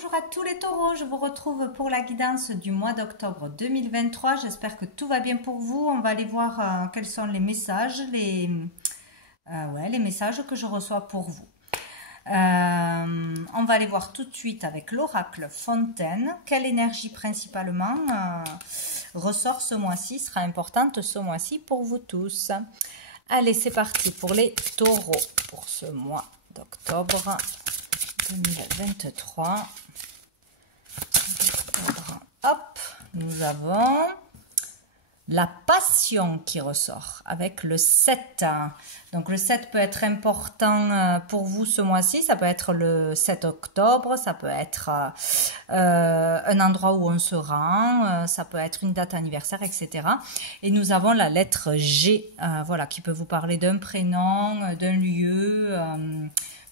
Bonjour à tous les taureaux, je vous retrouve pour la guidance du mois d'octobre 2023. J'espère que tout va bien pour vous. On va aller voir quels sont les messages, les messages que je reçois pour vous. On va aller voir tout de suite avec l'oracle Fontaine. Quelle énergie principalement ressort ce mois-ci, sera importante ce mois-ci pour vous tous. Allez, c'est parti pour les taureaux pour ce mois d'octobre 2023. Hop, nous avons la passion qui ressort avec le 7. Donc le 7 peut être important pour vous ce mois-ci, ça peut être le 7 octobre, ça peut être un endroit où on se rend, ça peut être une date anniversaire, etc. Et nous avons la lettre G, voilà, qui peut vous parler d'un prénom, d'un lieu,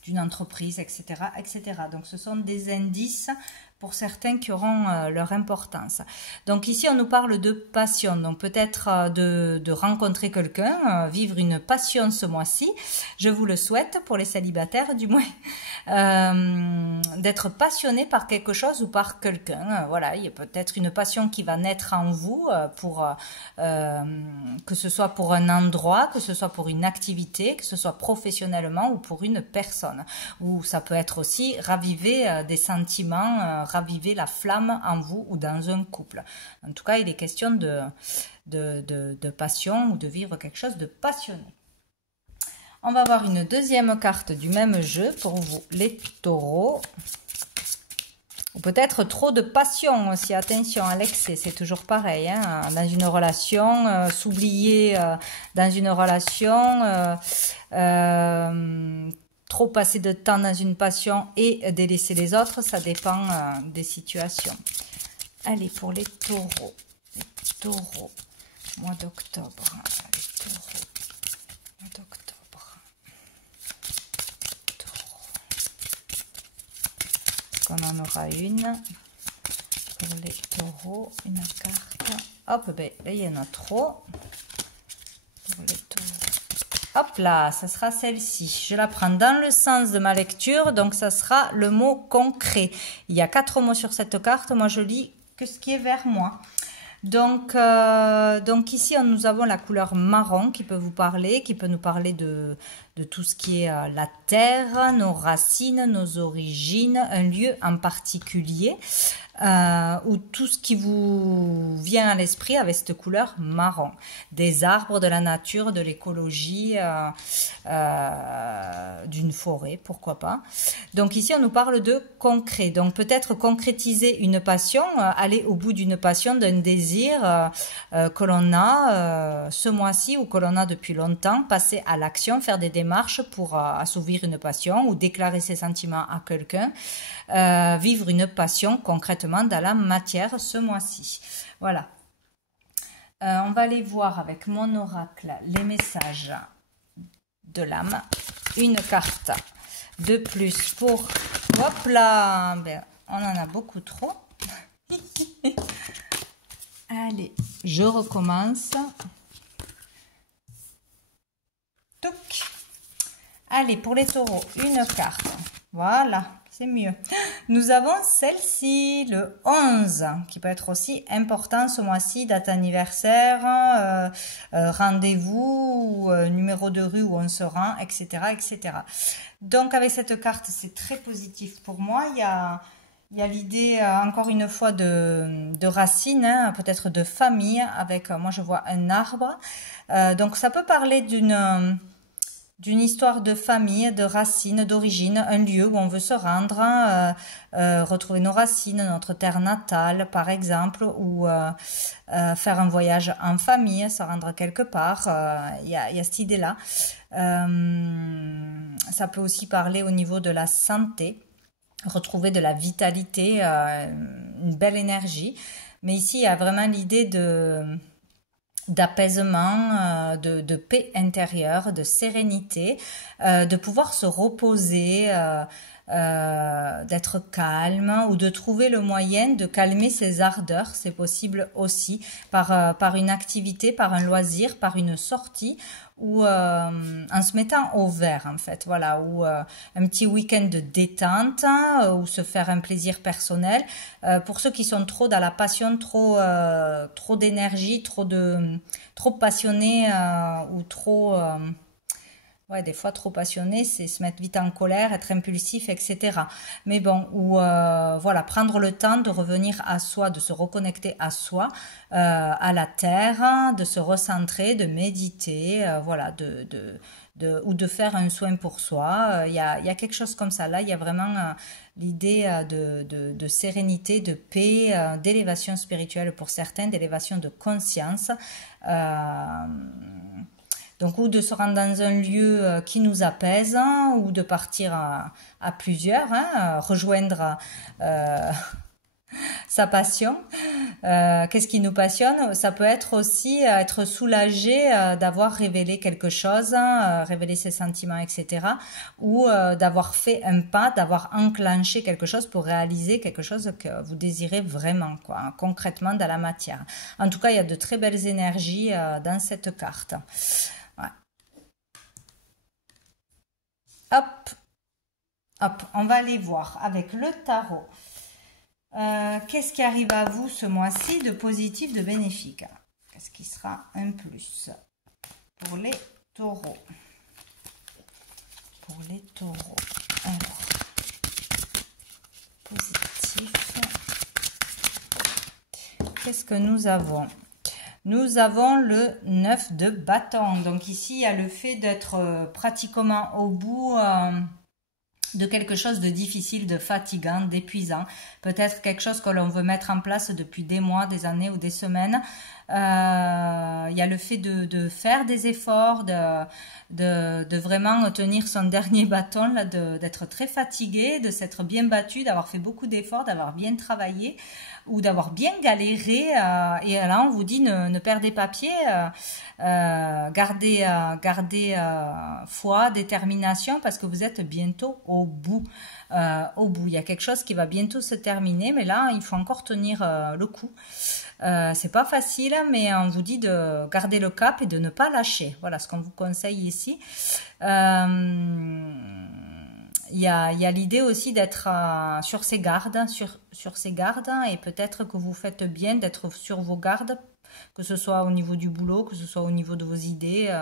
d'une entreprise, etc., etc. Donc ce sont des indices pour certains qui auront leur importance. Donc ici, on nous parle de passion. Donc peut-être de rencontrer quelqu'un, vivre une passion ce mois-ci. Je vous le souhaite pour les célibataires, du moins. D'être passionné par quelque chose ou par quelqu'un. Voilà, il y a peut-être une passion qui va naître en vous pour que ce soit pour un endroit, que ce soit pour une activité, que ce soit professionnellement ou pour une personne. Ou ça peut être aussi raviver des sentiments, raviver la flamme en vous ou dans un couple. En tout cas, il est question de passion ou de vivre quelque chose de passionné. On va avoir une deuxième carte du même jeu pour vous, les taureaux. Ou peut-être trop de passion aussi, attention à l'excès, c'est toujours pareil. Hein, dans une relation, s'oublier dans une relation, trop passer de temps dans une passion et délaisser les autres, ça dépend des situations. Allez, pour les taureaux, mois d'octobre, les taureaux, mois d'octobre. On en aura une pour les taureaux, une carte. Hop, ben là il y en a trop pour les taureaux. Hop là, ça sera celle-ci. Je la prends dans le sens de ma lecture, donc ça sera le mot concret. Il y a 4 mots sur cette carte, moi je lis que ce qui est vers moi. Donc ici, nous avons la couleur marron qui peut vous parler, qui peut nous parler de tout ce qui est la terre, nos racines, nos origines, un lieu en particulier, ou tout ce qui vous vient à l'esprit avec cette couleur marron. Des arbres, de la nature, de l'écologie, d'une forêt, pourquoi pas. Donc ici, on nous parle de concret. Donc peut-être concrétiser une passion, aller au bout d'une passion, d'un désir que l'on a ce mois-ci ou que l'on a depuis longtemps, passer à l'action, faire des démarches pour assouvir une passion ou déclarer ses sentiments à quelqu'un, vivre une passion concrètement dans la matière ce mois-ci. Voilà. On va aller voir avec mon oracle les messages de l'âme. Une carte de plus pour... Hop là, ben, on en a beaucoup trop. Allez, je recommence. Touc. Allez, pour les taureaux, une carte. Voilà, c'est mieux. Nous avons celle-ci, le 11, qui peut être aussi important ce mois-ci, date anniversaire, rendez-vous, numéro de rue où on se rend, etc., etc. Donc, avec cette carte, c'est très positif pour moi. Il y a l'idée, encore une fois, de racines, hein, peut-être de famille, avec, moi je vois un arbre. Donc, ça peut parler d'une histoire de famille, de racines, d'origine, un lieu où on veut se rendre, retrouver nos racines, notre terre natale par exemple, ou faire un voyage en famille, se rendre quelque part, il y a cette idée-là. Ça peut aussi parler au niveau de la santé, retrouver de la vitalité, une belle énergie. Mais ici, il y a vraiment l'idée d'apaisement, de paix intérieure, de sérénité, de pouvoir se reposer, d'être calme ou de trouver le moyen de calmer ses ardeurs. C'est possible aussi par une activité, par un loisir, par une sortie ou en se mettant au vert en fait, voilà, ou un petit week-end de détente ou se faire un plaisir personnel. Pour ceux qui sont trop dans la passion, trop d'énergie, trop passionnés ou trop ouais, des fois trop passionné, c'est se mettre vite en colère, être impulsif, etc. Mais bon, ou voilà, prendre le temps de revenir à soi, de se reconnecter à soi, à la terre, de se recentrer, de méditer, voilà, ou de faire un soin pour soi. Il y a quelque chose comme ça. Là, il y a vraiment l'idée de sérénité, de paix, d'élévation spirituelle pour certains, d'élévation de conscience. Euh, donc, ou de se rendre dans un lieu qui nous apaise, hein, ou de partir à plusieurs, hein, rejoindre euh, sa passion. Qu'est-ce qui nous passionne? Ça peut être aussi être soulagé d'avoir révélé quelque chose, hein, révélé ses sentiments, etc. Ou d'avoir fait un pas, d'avoir enclenché quelque chose pour réaliser quelque chose que vous désirez vraiment, quoi, concrètement dans la matière. En tout cas, il y a de très belles énergies dans cette carte. Ouais. Hop, hop, on va aller voir avec le tarot. Qu'est-ce qui arrive à vous ce mois-ci de positif, de bénéfique? Qu'est-ce qui sera un plus pour les taureaux? Pour les taureaux. Alors, positif. Qu'est-ce que nous avons? Nous avons le 9 de bâton. Donc ici, il y a le fait d'être pratiquement au bout de quelque chose de difficile, de fatigant, d'épuisant. Peut-être quelque chose que l'on veut mettre en place depuis des mois, des années ou des semaines. Il y a le fait de faire des efforts, de vraiment tenir son dernier bâton, là, d'être très fatigué, de s'être bien battu, d'avoir fait beaucoup d'efforts, d'avoir bien travaillé ou d'avoir bien galéré. Et là, on vous dit ne perdez pas pied, gardez foi, détermination parce que vous êtes bientôt au bout. Il y a quelque chose qui va bientôt se terminer, mais là, il faut encore tenir le coup. C'est pas facile, mais on vous dit de garder le cap et de ne pas lâcher. Voilà ce qu'on vous conseille ici. Il y a l'idée aussi d'être sur ses gardes, sur ses gardes, et peut-être que vous faites bien d'être sur vos gardes, que ce soit au niveau du boulot, que ce soit au niveau de vos idées,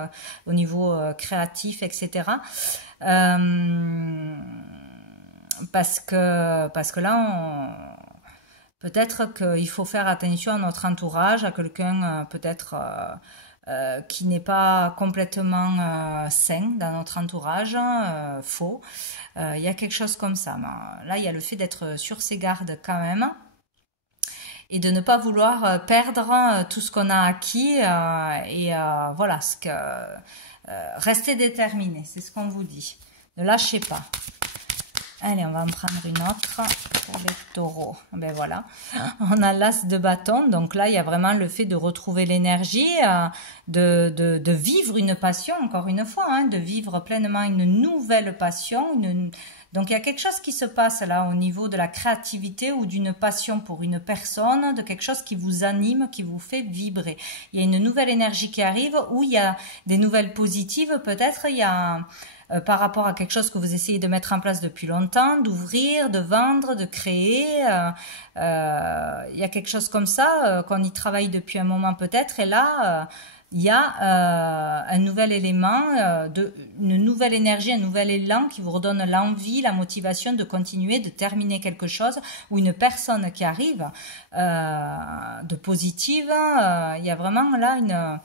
au niveau créatif, etc. Parce que là, peut-être qu'il faut faire attention à notre entourage, à quelqu'un peut-être qui n'est pas complètement sain dans notre entourage, faux. Il y a quelque chose comme ça. Mais là, il y a le fait d'être sur ses gardes quand même et de ne pas vouloir perdre tout ce qu'on a acquis. Voilà, restez déterminé, c'est ce qu'on vous dit. Ne lâchez pas. Allez, on va en prendre une autre pour les taureaux. Ben voilà, on a l'as de bâton. Donc là, il y a vraiment le fait de retrouver l'énergie, de vivre une passion, encore une fois, hein, de vivre pleinement une nouvelle passion. Donc il y a quelque chose qui se passe là au niveau de la créativité ou d'une passion pour une personne, de quelque chose qui vous anime, qui vous fait vibrer. Il y a une nouvelle énergie qui arrive ou il y a des nouvelles positives. Peut-être il y a... par rapport à quelque chose que vous essayez de mettre en place depuis longtemps, d'ouvrir, de vendre, de créer. Il y a quelque chose comme ça, qu'on y travaille depuis un moment peut-être. Et là, il y a un nouvel élément, une nouvelle énergie, un nouvel élan qui vous redonne l'envie, la motivation de continuer, de terminer quelque chose, ou une personne qui arrive de positive. Il y a vraiment là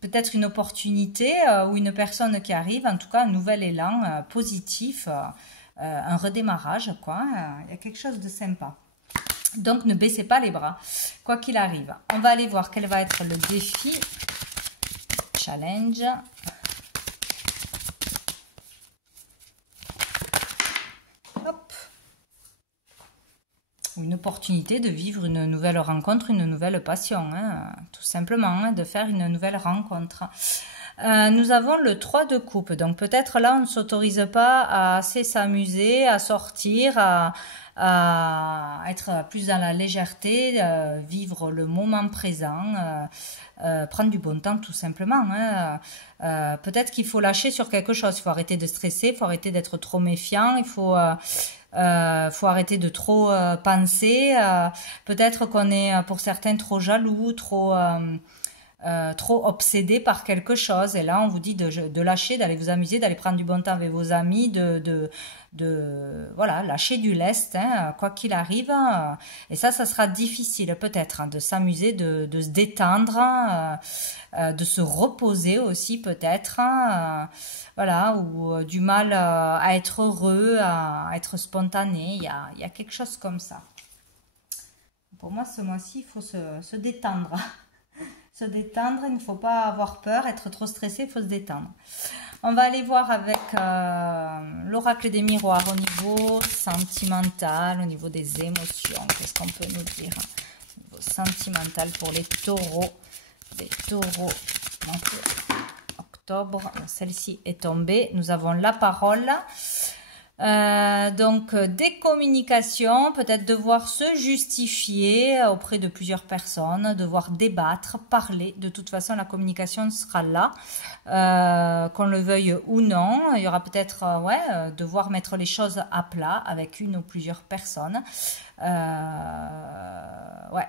peut-être une opportunité ou une personne qui arrive, en tout cas un nouvel élan positif, un redémarrage, quoi. Il y a quelque chose de sympa. Donc ne baissez pas les bras, quoi qu'il arrive. On va aller voir quel va être le défi, challenge. Hop. Ou une opportunité de vivre une nouvelle rencontre, une nouvelle passion, hein, tout simplement, hein, de faire une nouvelle rencontre. Nous avons le 3 de coupe. Donc peut-être là, on ne s'autorise pas à assez s'amuser, à sortir, à être plus dans la légèreté, vivre le moment présent, prendre du bon temps tout simplement. Hein. Peut-être qu'il faut lâcher sur quelque chose. Il faut arrêter de stresser, il faut arrêter d'être trop méfiant, il faut arrêter de trop penser. Peut-être qu'on est pour certains trop jaloux, trop obsédé par quelque chose. Et là, on vous dit de lâcher, d'aller vous amuser, d'aller prendre du bon temps avec vos amis, voilà, lâcher du lest, hein, quoi qu'il arrive. Et ça sera difficile peut-être, hein, de s'amuser, de se détendre, de se reposer aussi peut-être. Voilà, ou du mal à être heureux, à être spontané. Il y a quelque chose comme ça. Pour moi, ce mois-ci, il faut se détendre. Se détendre, il ne faut pas avoir peur, être trop stressé, il faut se détendre. On va aller voir avec l'oracle des miroirs au niveau sentimental, au niveau des émotions. Qu'est-ce qu'on peut nous dire? Au niveau sentimental pour les taureaux. Les taureaux, donc, octobre, celle-ci est tombée. Nous avons la parole. Donc des communications, peut-être devoir se justifier auprès de plusieurs personnes, devoir débattre, parler. De toute façon, la communication sera là, qu'on le veuille ou non. Il y aura peut-être devoir mettre les choses à plat avec une ou plusieurs personnes.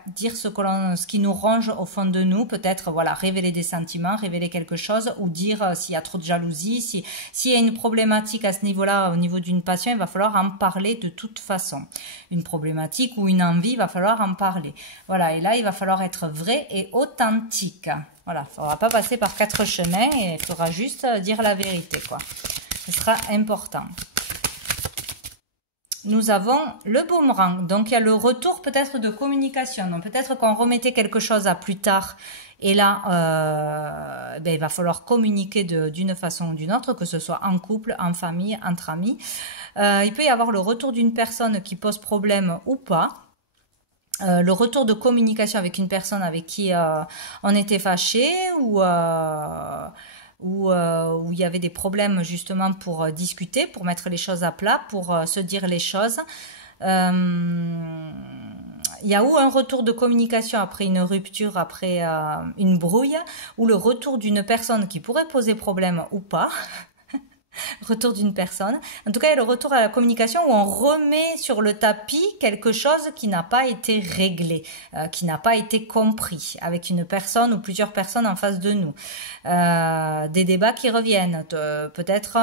Dire ce qui nous ronge au fond de nous, peut-être voilà, révéler des sentiments, révéler quelque chose, ou dire s'il y a trop de jalousie, s'il y a une problématique à ce niveau-là, au niveau d'une passion, il va falloir en parler de toute façon. Une problématique ou une envie, il va falloir en parler. Voilà, et là, il va falloir être vrai et authentique. Voilà, il ne faudra pas passer par 4 chemins et il faudra juste dire la vérité, quoi. Ce sera important. Nous avons le boomerang. Donc, il y a le retour peut-être de communication. Donc, peut-être qu'on remettait quelque chose à plus tard. Et là, il va falloir communiquer d'une façon ou d'une autre, que ce soit en couple, en famille, entre amis. Il peut y avoir le retour d'une personne qui pose problème ou pas. Le retour de communication avec une personne avec qui on était fâché ou où il y avait des problèmes justement pour discuter, pour mettre les choses à plat, pour se dire les choses. Il y a ou un retour de communication après une rupture, après une brouille, ou le retour d'une personne qui pourrait poser problème ou pas. Retour d'une personne. En tout cas, il y a le retour à la communication où on remet sur le tapis quelque chose qui n'a pas été réglé, qui n'a pas été compris avec une personne ou plusieurs personnes en face de nous. Des débats qui reviennent. Peut-être,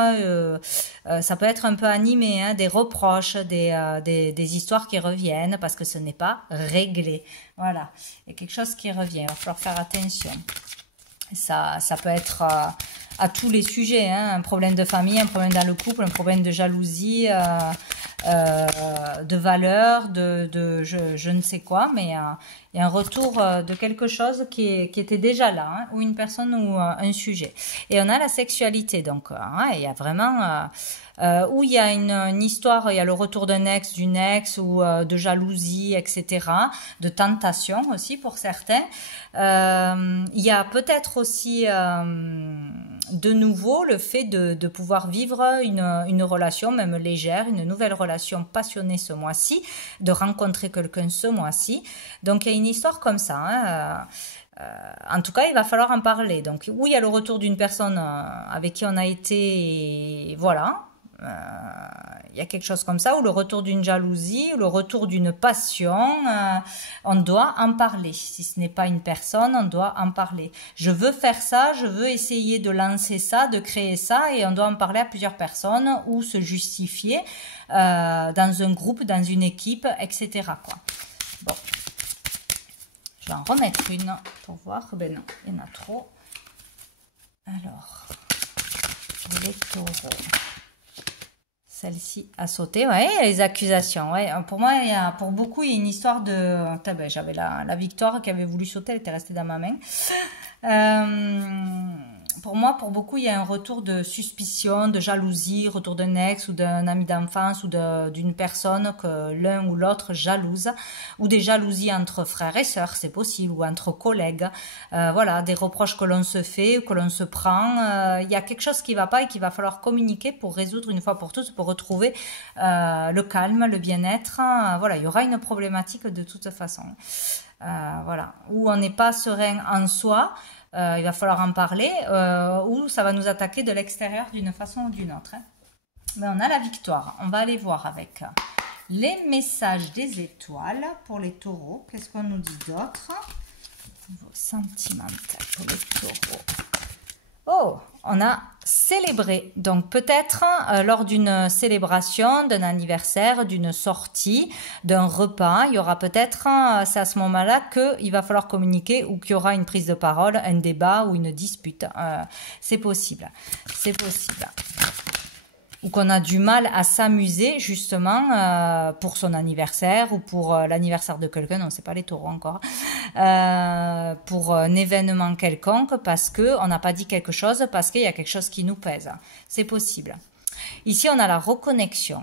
ça peut être un peu animé, hein, des reproches, des histoires qui reviennent parce que ce n'est pas réglé. Voilà. Il y a quelque chose qui revient. Il va falloir faire attention. Ça peut être à tous les sujets, hein, un problème de famille, un problème dans le couple, un problème de jalousie, de valeur, je ne sais quoi, mais il y a un retour de quelque chose qui était déjà là, hein, ou une personne ou un sujet. Et on a la sexualité, donc il y a vraiment... où il y a une histoire, il y a le retour d'un ex, d'une ex, ou de jalousie, etc., de tentation aussi pour certains. Il y a peut-être aussi de nouveau le fait de pouvoir vivre une relation même légère, une nouvelle relation passionnée ce mois-ci, de rencontrer quelqu'un ce mois-ci. Donc il y a une histoire comme ça, hein. En tout cas, il va falloir en parler. Donc, oui, il y a le retour d'une personne avec qui on a été, voilà, il y a quelque chose comme ça, ou le retour d'une jalousie, ou le retour d'une passion, on doit en parler. Si ce n'est pas une personne, on doit en parler. Je veux faire ça, je veux essayer de lancer ça, de créer ça, et on doit en parler à plusieurs personnes, ou se justifier dans un groupe, dans une équipe, etc., quoi. Bon. Je vais en remettre une pour voir. Ben non, il y en a trop. Alors, les taureaux. Celle-ci a sauté. Ouais, il y a les accusations. Ouais. Pour moi, pour beaucoup, il y a une histoire de... J'avais la victoire qui avait voulu sauter, elle était restée dans ma main. pour moi, pour beaucoup, il y a un retour de suspicion, de jalousie, retour d'un ex ou d'un ami d'enfance ou d'une personne que l'un ou l'autre jalouse, ou des jalousies entre frères et sœurs, c'est possible, ou entre collègues. Voilà, des reproches que l'on se fait, que l'on se prend. Il y a quelque chose qui va pas et qu'il va falloir communiquer pour résoudre une fois pour toutes, pour retrouver le calme, le bien-être. Voilà, il y aura une problématique de toute façon. Voilà, où on n'est pas serein en soi, il va falloir en parler, ou ça va nous attaquer de l'extérieur d'une façon ou d'une autre. Hein. Mais on a la victoire. On va aller voir avec les messages des étoiles pour les taureaux. Qu'est-ce qu'on nous dit d'autre? Niveau sentimental pour les taureaux. Oh, on a célébré. Donc peut-être lors d'une célébration, d'un anniversaire, d'une sortie, d'un repas, il y aura peut-être, c'est à ce moment-là qu'il va falloir communiquer ou qu'il y aura une prise de parole, un débat ou une dispute. C'est possible. C'est possible. Ou qu'on a du mal à s'amuser justement pour son anniversaire ou pour l'anniversaire de quelqu'un, non, c'est pas les taureaux encore, pour un événement quelconque parce que on n'a pas dit quelque chose, parce qu'il y a quelque chose qui nous pèse. C'est possible. Ici, on a la reconnexion.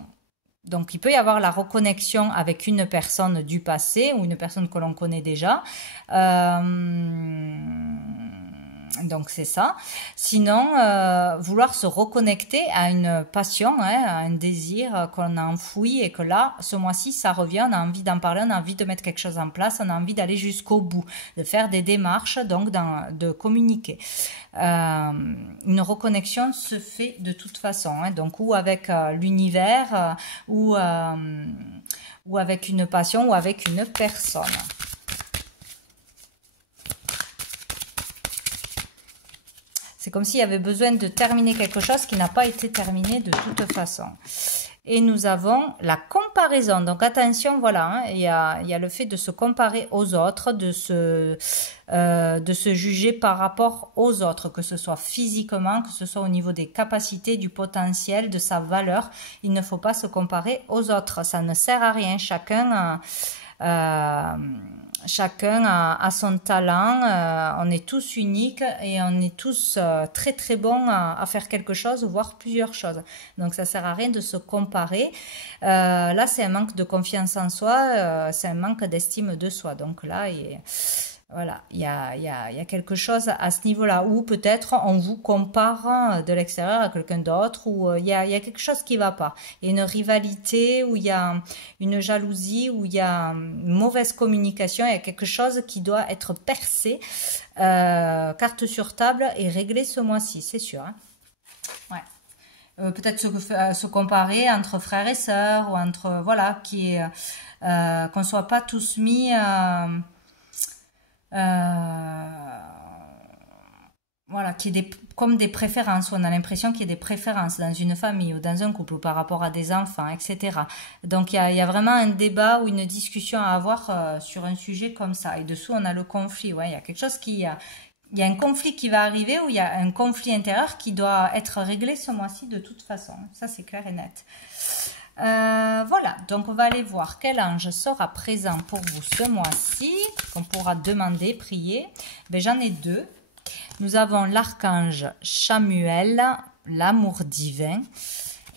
Donc, il peut y avoir la reconnexion avec une personne du passé ou une personne que l'on connaît déjà. Donc c'est ça. Sinon, vouloir se reconnecter à une passion, hein, à un désir qu'on a enfoui et que là, ce mois-ci, ça revient, on a envie d'en parler, on a envie de mettre quelque chose en place, on a envie d'aller jusqu'au bout, de faire des démarches, donc de communiquer. Une reconnexion se fait de toute façon, hein, donc ou avec l'univers, ou avec une passion, ou avec une personne. C'est comme s'il y avait besoin de terminer quelque chose qui n'a pas été terminé de toute façon. Et nous avons la comparaison. Donc attention, voilà, hein, il y a le fait de se comparer aux autres, de se juger par rapport aux autres, que ce soit physiquement, que ce soit au niveau des capacités, du potentiel, de sa valeur. Il ne faut pas se comparer aux autres. Ça ne sert à rien. Chacun a son talent, on est tous uniques et on est tous très très bons à faire quelque chose, voire plusieurs choses. Donc ça sert à rien de se comparer. Là c'est un manque de confiance en soi, c'est un manque d'estime de soi. Donc là, voilà, il y a quelque chose à ce niveau-là où peut-être on vous compare de l'extérieur à quelqu'un d'autre, ou il y a quelque chose qui va pas. Il y a une rivalité, ou il y a une jalousie, ou il y a une mauvaise communication, il y a quelque chose qui doit être percé, carte sur table et réglé ce mois-ci, c'est sûr. Hein. Ouais. Peut-être se comparer entre frères et sœurs, ou entre, voilà, qu'on soit pas tous mis... voilà, comme des préférences, on a l'impression qu'il y a des préférences dans une famille ou dans un couple ou par rapport à des enfants, etc. Donc il y a vraiment un débat ou une discussion à avoir sur un sujet comme ça. Et dessous, on a le conflit. Ouais, il y a quelque chose il y a un conflit qui va arriver, ou il y a un conflit intérieur qui doit être réglé ce mois-ci de toute façon. Ça, c'est clair et net. Voilà, donc on va aller voir quel ange sera présent pour vous ce mois-ci, qu'on pourra demander, prier. Ben, j'en ai deux. Nous avons l'archange Chamuel, l'amour divin,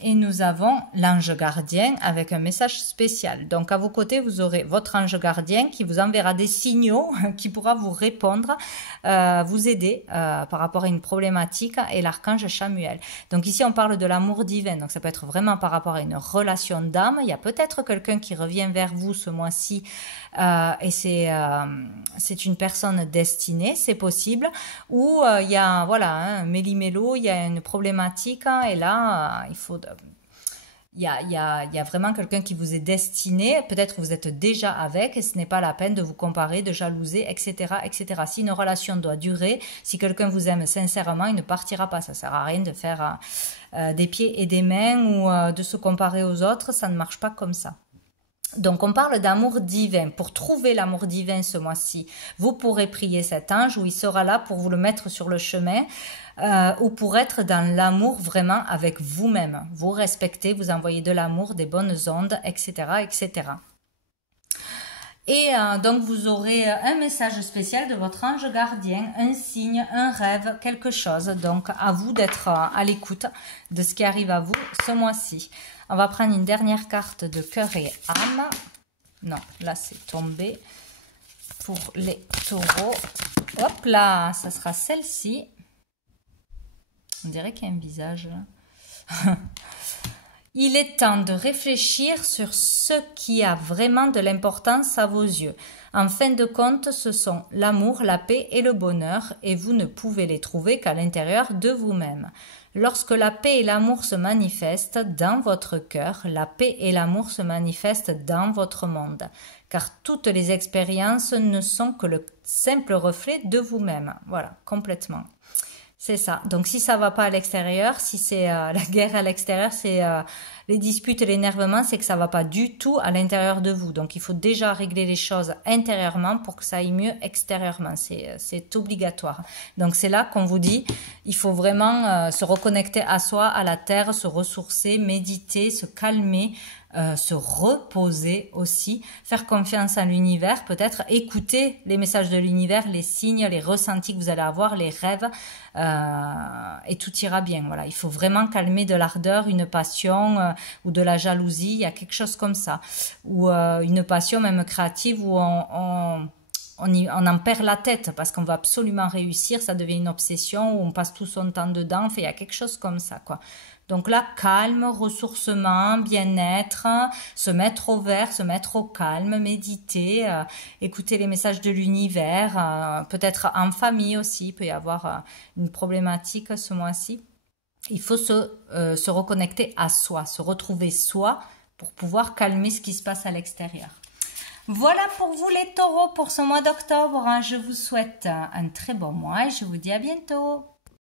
et nous avons l'ange gardien avec un message spécial. Donc à vos côtés, vous aurez votre ange gardien qui vous enverra des signaux, qui pourra vous répondre, vous aider par rapport à une problématique, et l'archange Chamuel. Donc ici on parle de l'amour divin, donc ça peut être vraiment par rapport à une relation d'âme. Il y a peut-être quelqu'un qui revient vers vous ce mois-ci, et c'est une personne destinée, c'est possible, ou il y a voilà, un méli-mélo, il y a une problématique, et là il y a vraiment quelqu'un qui vous est destiné, peut-être que vous êtes déjà avec et ce n'est pas la peine de vous comparer, de jalouser, etc., etc. Si une relation doit durer, si quelqu'un vous aime sincèrement, il ne partira pas. Ça ne sert à rien de faire des pieds et des mains, ou de se comparer aux autres, ça ne marche pas comme ça. Donc on parle d'amour divin. Pour trouver l'amour divin ce mois-ci, vous pourrez prier cet ange, où il sera là pour vous le mettre sur le chemin, ou pour être dans l'amour vraiment avec vous-même. Vous respectez, vous envoyez de l'amour, des bonnes ondes, etc., etc. Et donc vous aurez un message spécial de votre ange gardien, un signe, un rêve, quelque chose. Donc à vous d'être à l'écoute de ce qui arrive à vous ce mois-ci. On va prendre une dernière carte de cœur et âme. Non, là c'est tombé. Pour les taureaux. Hop là, ça sera celle-ci. On dirait qu'il y a un visage là. Il est temps de réfléchir sur ce qui a vraiment de l'importance à vos yeux. En fin de compte, ce sont l'amour, la paix et le bonheur, et vous ne pouvez les trouver qu'à l'intérieur de vous-même. Lorsque la paix et l'amour se manifestent dans votre cœur, la paix et l'amour se manifestent dans votre monde, car toutes les expériences ne sont que le simple reflet de vous-même. Voilà, complètement. C'est ça. Donc si ça va pas à l'extérieur, si c'est la guerre à l'extérieur, c'est les disputes et l'énervement, c'est que ça va pas du tout à l'intérieur de vous. Donc il faut déjà régler les choses intérieurement pour que ça aille mieux extérieurement. C'est obligatoire. Donc c'est là qu'on vous dit, il faut vraiment se reconnecter à soi, à la terre, se ressourcer, méditer, se calmer, se reposer aussi, faire confiance à l'univers, peut-être écouter les messages de l'univers, les signes, les ressentis que vous allez avoir, les rêves, et tout ira bien. Voilà, il faut vraiment calmer de l'ardeur, une passion ou de la jalousie, il y a quelque chose comme ça, ou une passion même créative où on en perd la tête parce qu'on veut absolument réussir, ça devient une obsession où on passe tout son temps dedans, il y a quelque chose comme ça, quoi. Donc là, calme, ressourcement, bien-être, se mettre au vert, se mettre au calme, méditer, écouter les messages de l'univers, peut-être en famille aussi, il peut y avoir une problématique ce mois-ci. Il faut se reconnecter à soi, se retrouver soi pour pouvoir calmer ce qui se passe à l'extérieur. Voilà pour vous les taureaux pour ce mois d'octobre. Je vous souhaite un très bon mois et je vous dis à bientôt.